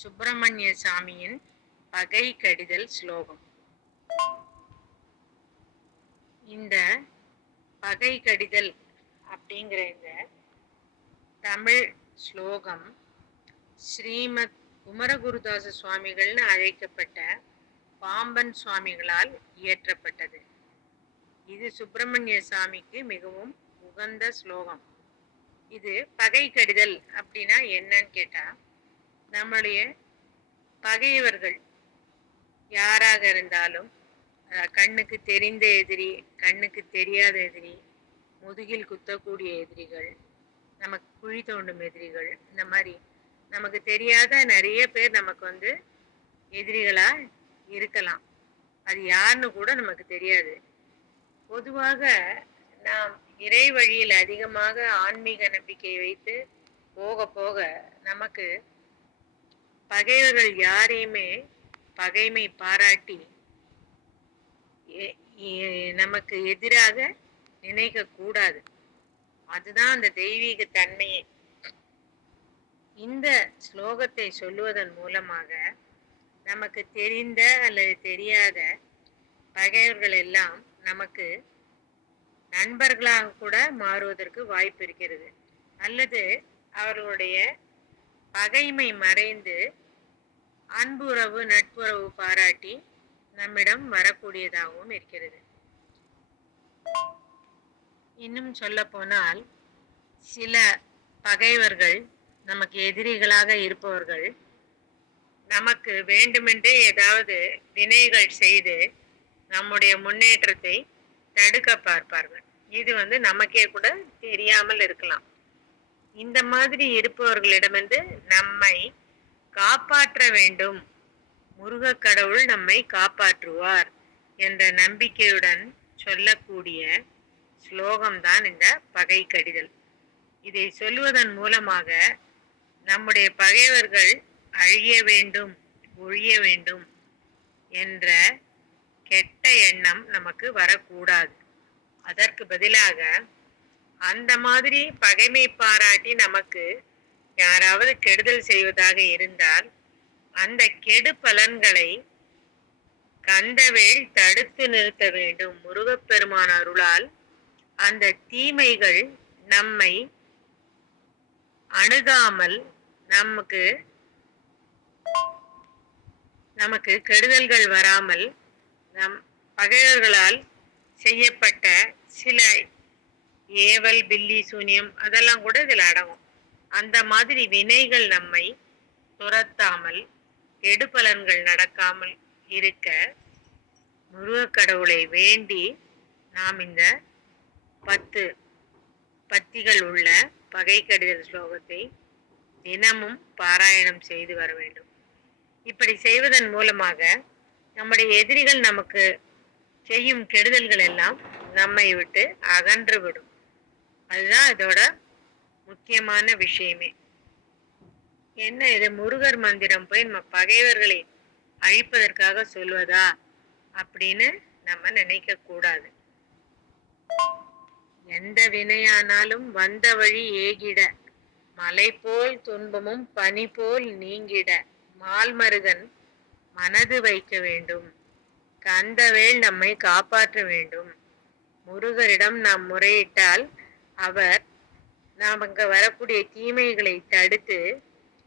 சுப்பிரமணிய சாமியின் பகை கடிதல் ஸ்லோகம். இந்த பகை கடிதல் அப்படிங்கிற இந்த தமிழ் ஸ்லோகம் ஸ்ரீமத் குமரகுருதாச சுவாமிகள்னு அழைக்கப்பட்ட பாம்பன் சுவாமிகளால் இயற்றப்பட்டது. இது சுப்பிரமணிய சாமிக்கு மிகவும் உகந்த ஸ்லோகம். இது பகை கடிதல் அப்படின்னா என்னன்னு கேட்டால் நம்மளுடைய பகையவர்கள் யாராக இருந்தாலும் கண்ணுக்கு தெரிந்த எதிரி கண்ணுக்கு தெரியாத எதிரி முதுகில் குத்தக்கூடிய எதிரிகள் நமக்கு குழி தோண்டும் எதிரிகள் இந்த மாதிரி நமக்கு தெரியாத நிறைய பேர் நமக்கு வந்து எதிரிகளா இருக்கலாம். அது யாருன்னு கூட நமக்கு தெரியாது. பொதுவாக நாம் இறை வழியில் அதிகமாக ஆன்மீக நம்பிக்கை வைத்து போக போக நமக்கு பகைவர்கள் யாரையுமே பகைமை பாராட்டி நமக்கு எதிராக நினைக்க கூடாது. அதுதான் அந்த தெய்வீக தன்மையே. இந்த ஸ்லோகத்தை சொல்லுவதன் மூலமாக நமக்கு தெரிந்த அல்லது தெரியாத பகைவர்கள் எல்லாம் நமக்கு நண்பர்களாக கூட மாறுவதற்கு வாய்ப்பு இருக்கிறது. அல்லது அவர்களுடைய பகைமை மறைந்து அன்புறவு நட்புறவு பாராட்டி நம்மிடம் வரக்கூடியதாகவும் இருக்கிறது. இன்னும் சொல்ல போனால் சில பகைவர்கள் நமக்கு எதிரிகளாக இருப்பவர்கள் நமக்கு வேண்டுமென்றே ஏதாவது வினைகள் செய்து நம்முடைய முன்னேற்றத்தை தடுக்க பார்ப்பார்கள். இது வந்து நமக்கே கூட தெரியாமல் இருக்கலாம். இந்த மாதிரி இருப்பவர்களிடமிருந்து நம்மை காப்பாற்ற வேண்டும். முருகக் கடவுள் நம்மை காப்பாற்றுவார் என்ற நம்பிக்கையுடன் சொல்லக்கூடிய ஸ்லோகம்தான் இந்த பகை கடிதல் இதை சொல்லுவதன் மூலமாக நம்முடைய பகைவர்கள் அழிய வேண்டும் ஒழிய வேண்டும் என்ற கெட்ட எண்ணம் நமக்கு வரக்கூடாது. அதற்கு பதிலாக அந்த மாதிரி பகைமை பாராட்டி நமக்கு யாராவது கெடுதல் செய்வதாக இருந்தால் அந்த கெடு பலன்களை கந்தவேல் தடுத்து நிறுத்த வேண்டும். முருகப்பெருமான் அருளால் அந்த தீமைகள் நம்மை அணுகாமல் நமக்கு நமக்கு கெடுதல்கள் வராமல் நம் பகைவர்களால் செய்யப்பட்ட சில ஏவல் பில்லி சூனியம் அதெல்லாம் கூட இதில் அடங்கும். அந்த மாதிரி வினைகள் நம்மை துரத்தாமல் கெடுபலன்கள் நடக்காமல் இருக்க முருகக் கடவுளை வேண்டி நாம் இந்த பத்து பத்திகள் உள்ள பகை கடிதல் ஸ்லோகத்தை தினமும் பாராயணம் செய்து வர வேண்டும். இப்படி செய்வதன் மூலமாக நம்முடைய எதிரிகள் நமக்கு செய்யும் கெடுதல்கள் எல்லாம் நம்மை விட்டு அகன்று விடும். அதுதான் இதோட முக்கியமான விஷயமே. என்ன இது? முருகர் மந்திரம் போய் நம்ம பகைவர்களை அழிப்பதற்காக சொல்வதா? அப்படின்னு நம்ம நினைக்க கூடாது. எந்த வினையானாலும் வந்த வழி ஏகிட. மலை போல் துன்பமும் பனி போல் நீங்கிட. மால்மருகன் மனது வைக்க வேண்டும். கந்தவேல் நம்மை காப்பாற்ற வேண்டும். முருகரிடம் நாம் முறையிட்டால் அவர் நாம் அங்க வரக்கூடிய தீமைகளை தடுத்து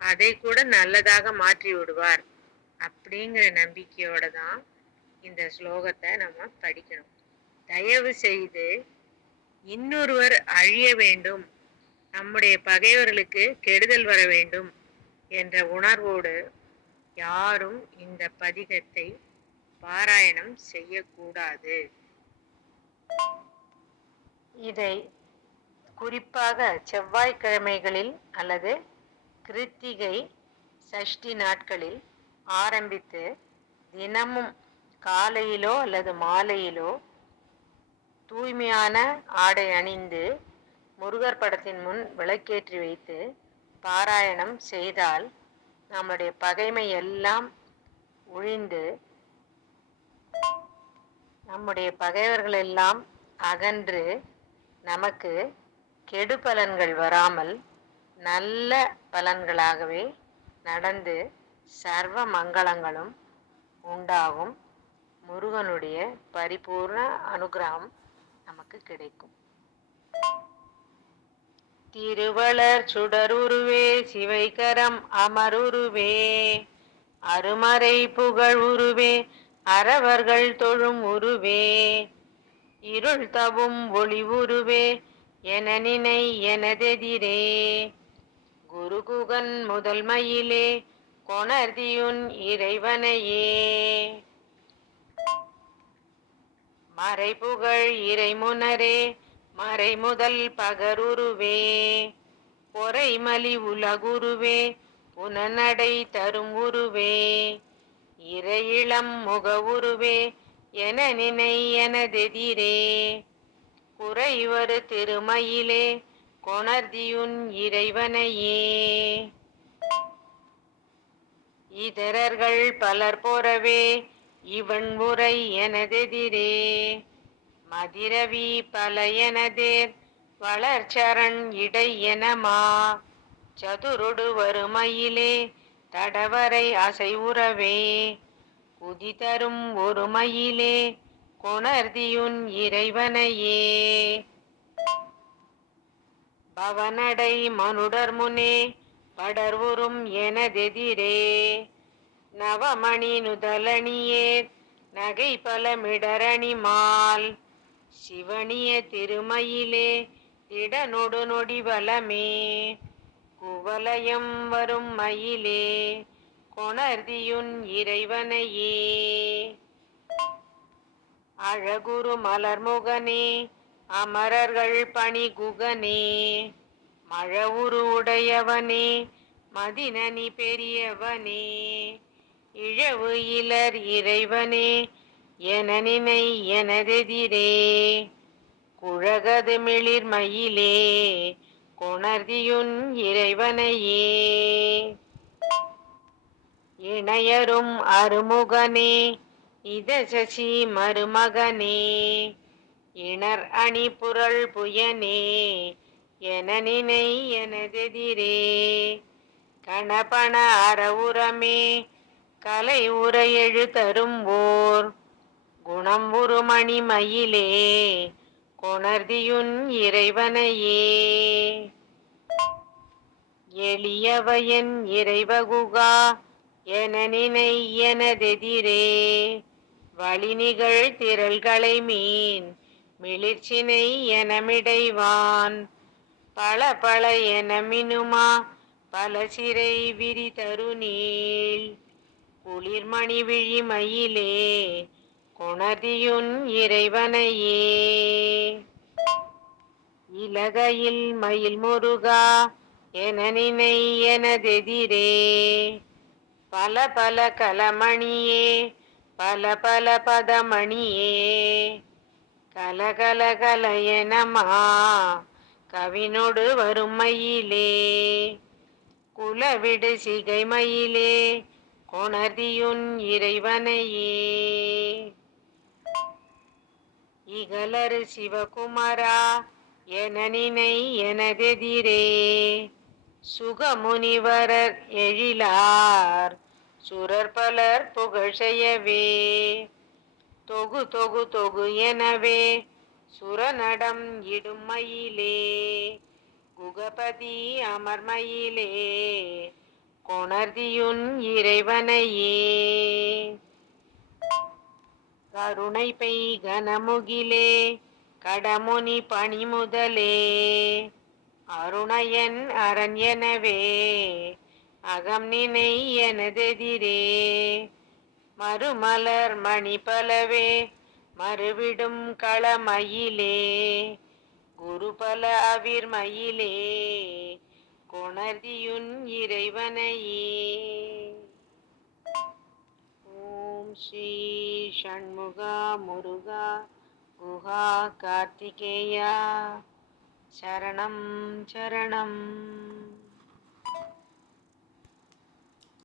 அதை கூட நல்லதாக மாற்றி விடுவார் அப்படிங்கிற நம்பிக்கையோட தான் இந்த ஸ்லோகத்தை நம்ம படிக்கணும். தயவு செய்து இன்னொருவர் அழிய வேண்டும் நம்முடைய பகைவர்களுக்கு கெடுதல் வர வேண்டும் என்ற உணர்வோடு யாரும் இந்த பதிகத்தை பாராயணம் செய்யக்கூடாது. இதை குறிப்பாக செவ்வாய்க்கிழமைகளில் அல்லது கிருத்திகை சஷ்டி நாட்களில் ஆரம்பித்து தினமும் காலையிலோ அல்லது மாலையிலோ தூய்மையான ஆடை அணிந்து முருகர் படத்தின் முன் விளக்கேற்றி வைத்து பாராயணம் செய்தால் நம்முடைய பகைமை எல்லாம் ஒழிந்து நம்முடைய பகைவர்கள் எல்லாம் அகன்று நமக்கு கெடு பலன்கள் வராமல் நல்ல பலன்களாகவே நடந்து சர்வ மங்களங்களும் உண்டாகும். முருகனுடைய பரிபூர்ண அனுகிரகம் நமக்கு கிடைக்கும். திருவளர் சுடருருவே சிவைகரம் அமருருவே அருமறை புகழ் உருவே அறவர்கள் தொழும் உருவே இருள் தவும் ஒளி உருவே என நினை எனதெதிரே. குருகுகன் முதல்மையிலே கொணர்தியுன் இறைவனையே. மறைபுகழ் இறைமுனரே மறைமுதல் பகருருவே. பொறைமலி உலகுருவே புனநடை தரும் உருவே இறையிளம் முகவுருவே என நினை எனதெதிரே. குறைவரு திருமயிலே கொணர்தியுன் இறைவனையே. இதரர்கள் பலர் போறவே இவன் முறை எனதெதிரே. மதிரவி பல எனதேர் வளர்ச்சரண் இடை எனமா சதுரொடு வறுமையிலே தடவரை அசைவுறவே. குதி தரும் ஒரு மயிலே கொணர்தியுன் இறைவனையே. பவனடை மனுடர் முனே படர்வுறும் எனதெதிரே. நவமணி நுதலணியே நகை பலமிடரணி மால். சிவனிய திருமயிலே இடனொடு நொடி வலமே. குவலயம் வரும் மயிலே கொணர்தியுன் இறைவனையே. அழகுரு மலர்முகனே அமரர்கள் பணி குகனே. மழவுரு உடையவனே மதினனி பெரியவனே. இழவு இலர் இறைவனே என நினை எனதெதிரே. குழகது மிளிர்மயிலே கொணர்தியுன் இறைவனையே. இணையரும் அருமுகனே இத சசி மருமகனே இணர் அணி புரள் புயனே என நினை எனதெதிரே. கணபண அறவுரமே கலை உரையெழு தரும் ஓர் குணம் உருமணி மயிலே கொணர்தியுன் இறைவனையே. எளியவையன் இறைவகுகா என நினை எனதெதிரே. வழிநிகழ் திரள்களை மீன் மிளிர்ச்சினை எனமிடைவான் பல பல என மினுமா பல சிறை விரி தருநீள். குளிர்மணி விழி மயிலே கொணதியுன் இறைவனையே. இலகையில் மயில் முருகா என நினை எனதெதிரே. பல பல கலமணியே பல பல பதமணியே. கலகல கல எனமா கவினொடு வரும் குலவிடு சிகைமயிலே கொணர்தியுன் இறைவனையே. இகலரு சிவகுமரா என நினை எனதெதிரே. சுகமுனிவரர் எழிலார். சுரர் பலர் புகழ் செய்யவே. தொகு தொகு தொகு எனவே சுரநடம் இடும் மயிலே. குகபதி அமர்மயிலே கொணர்தியுன் இறைவனையே. கருணை பெய் கனமுகிலே கடமுனி பணிமுதலே. அருணையன் அரண்யனவே அகம் நினை எனதெதிரே. மறுமலர் மணி பலவே மறுவிடும் களமயிலே. குருபல அவிர் மயிலே கொணர்தியுன் இறைவனையே. ஓம் ஸ்ரீ ஷண்முகா முருகா குஹா கார்த்திகேயா. சரணம் சரணம்.